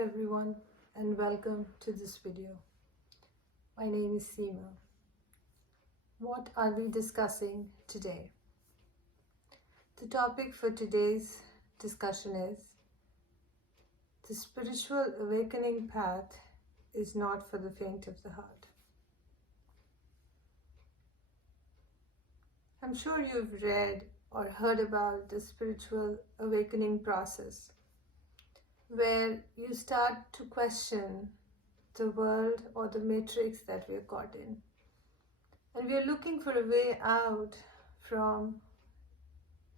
everyone and welcome to this video. My name is Seema. What are we discussing today? The topic for today's discussion is the spiritual awakening path is not for the faint of the heart. I'm sure you've read or heard about the spiritual awakening process, where you start to question the world or the matrix that we're caught in. And we are looking for a way out from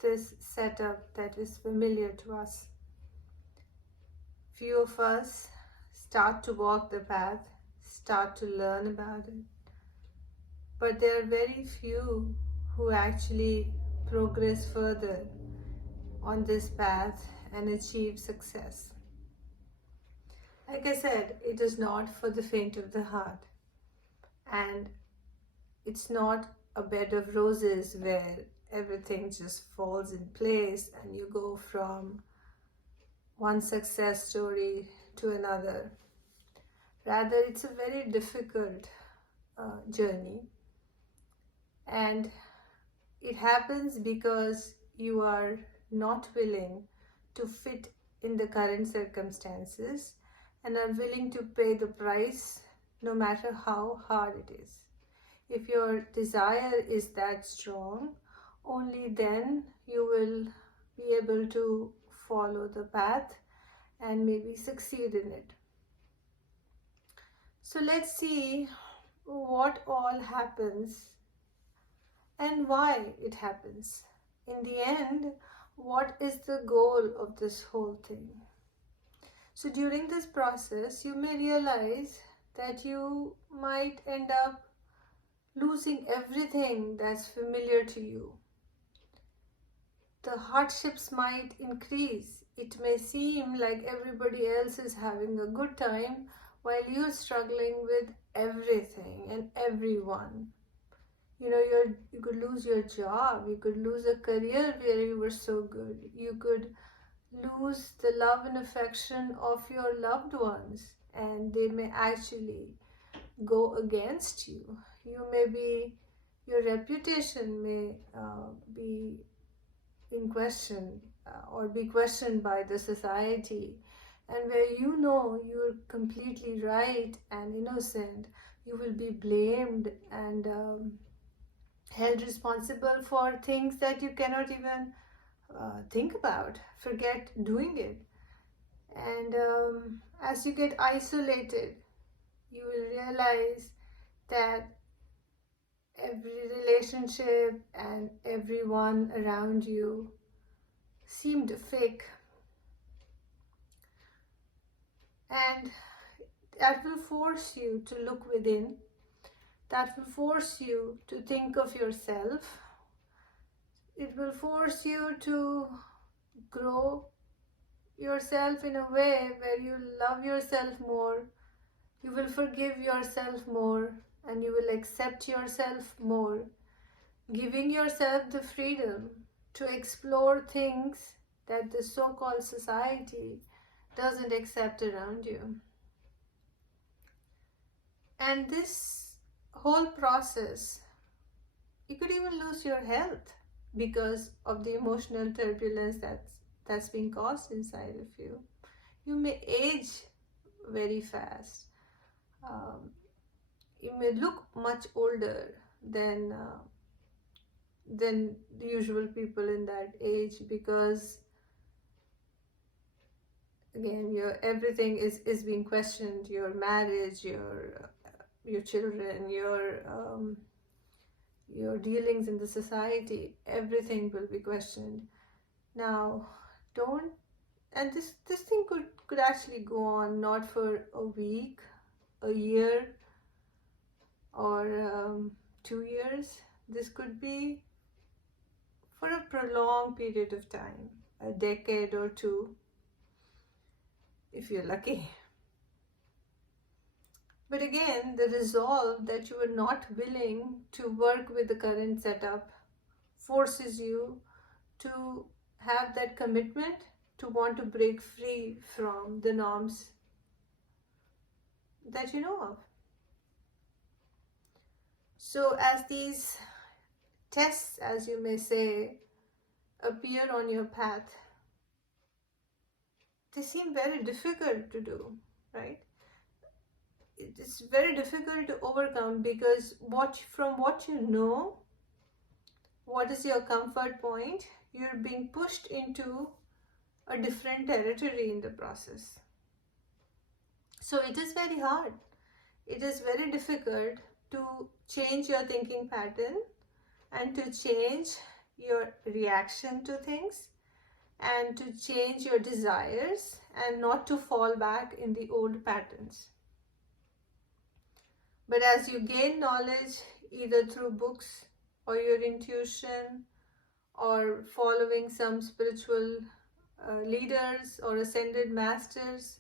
this setup that is familiar to us. Few of us start to walk the path, start to learn about it. But there are very few who actually progress further on this path and achieve success. Like I said, it is not for the faint of the heart, and it's not a bed of roses where everything just falls in place and you go from one success story to another. Rather, it's a very difficult journey, and it happens because you are not willing to fit in the current circumstances and are willing to pay the price no matter how hard it is. If your desire is that strong, only then you will be able to follow the path and maybe succeed in it. So let's see what all happens and why it happens. In the end, what is the goal of this whole thing? So during this process, you may realize that you might end up losing everything that's familiar to you. The hardships might increase. It may seem like everybody else is having a good time while you're struggling with everything and everyone. You could lose your job, you could lose a career where you were so good, you could lose the love and affection of your loved ones, and they may actually go against you. Your reputation may be in question or be questioned by the society, and where you're completely right and innocent, you will be blamed and held responsible for things that you cannot even think about, forget doing it. And as you get isolated, you will realize that every relationship and everyone around you seemed fake. And that will force you to look within. That will force you to think of yourself. It will force you to grow yourself in a way where you love yourself more, you will forgive yourself more, and you will accept yourself more, giving yourself the freedom to explore things that the so-called society doesn't accept around you. And this whole process, you could even lose your health because of the emotional turbulence that's being caused inside of you. You may age very fast. You may look much older than the usual people in that age, because again, everything is being questioned. Your marriage, your children, your dealings in the society, everything will be questioned. Now, this thing could actually go on not for a week, a year, or 2 years. This could be for a prolonged period of time, a decade or two, if you're lucky. But again, the resolve that you are not willing to work with the current setup forces you to have that commitment to want to break free from the norms that you know of. So, as these tests, as you may say, appear on your path, they seem very difficult to do, right? It's very difficult to overcome because from what you know, what is your comfort point, you're being pushed into a different territory in the process. So it is very hard. It is very difficult to change your thinking pattern and to change your reaction to things and to change your desires and not to fall back in the old patterns. But as you gain knowledge, either through books or your intuition or following some spiritual leaders or ascended masters,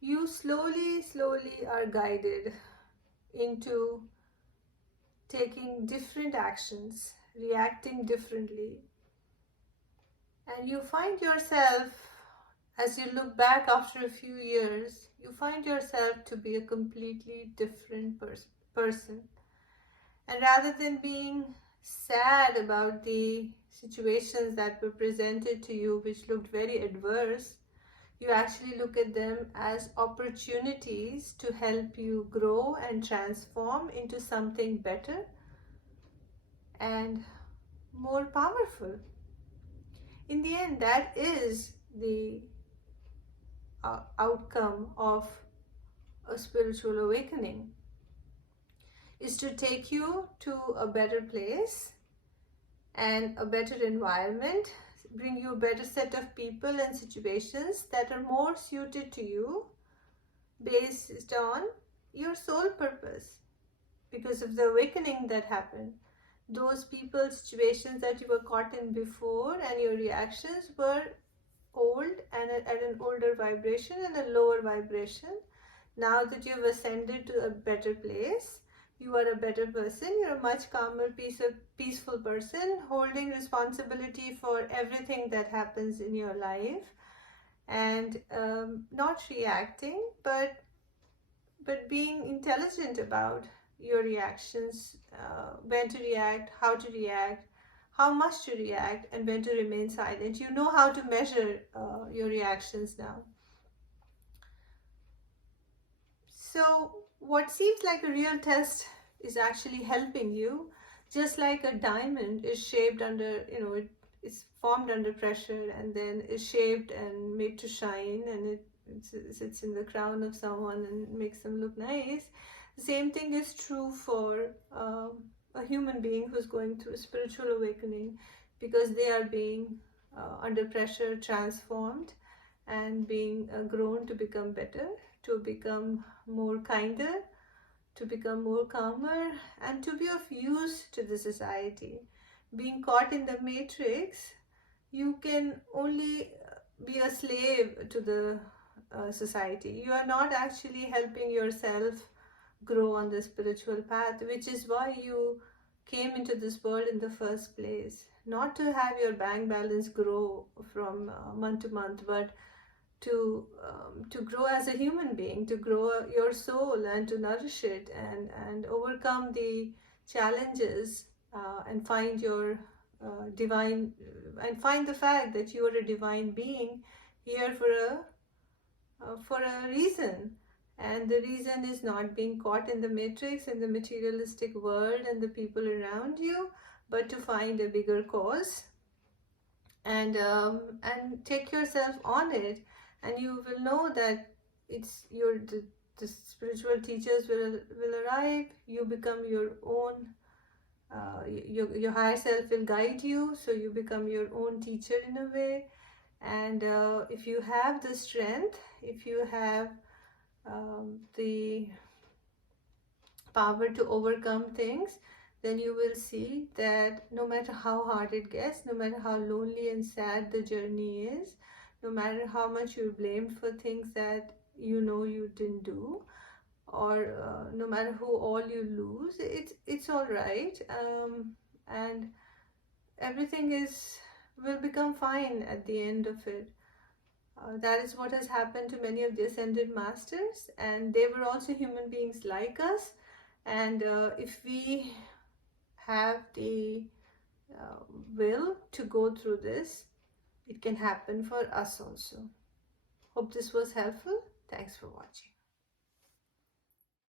you slowly are guided into taking different actions, reacting differently. And you find yourself, as you look back after a few years, you find yourself to be a completely different person. And rather than being sad about the situations that were presented to you, which looked very adverse, you actually look at them as opportunities to help you grow and transform into something better and more powerful. In the end, that is the outcome of a spiritual awakening, is to take you to a better place and a better environment, bring you a better set of people and situations that are more suited to you based on your soul purpose. Because of the awakening that happened, those people, situations that you were caught in before and your reactions were old and at an older vibration and a lower vibration. Now that you've ascended to a better place, you are a better person, you're a much calmer, peaceful person, holding responsibility for everything that happens in your life and not reacting, but being intelligent about your reactions, when to react, how much to react, and when to remain silent. You know how to measure your reactions now. So, what seems like a real test is actually helping you, just like a diamond is shaped under, it's formed under pressure and then is shaped and made to shine, and it sits in the crown of someone and makes them look nice. The same thing is true for a human being who's going through a spiritual awakening, because they are being under pressure transformed and being grown to become better, to become more kinder, to become more calmer, and to be of use to the society. Being caught in the matrix, you can only be a slave to the society. You are not actually helping yourself grow on the spiritual path, which is why you came into this world in the first place. Not to have your bank balance grow from month to month, but to grow as a human being, to grow your soul and to nourish it and overcome the challenges and find your divine and find the fact that you are a divine being here for a reason. And the reason is not being caught in the matrix, in the materialistic world and the people around you, but to find a bigger cause and take yourself on it, and you will know that it's the spiritual teachers will arrive. You become your own. Your higher self will guide you, so you become your own teacher in a way. And if you have the strength, if you have the power to overcome things, then you will see that no matter how hard it gets, no matter how lonely and sad the journey is, no matter how much you're blamed for things that you know you didn't do, or no matter who all you lose, it's all right, and everything will become fine at the end of it. That is what has happened to many of the ascended masters, and they were also human beings like us. And if we have the uh, will to go through this, it can happen for us also. Hope this was helpful. Thanks for watching.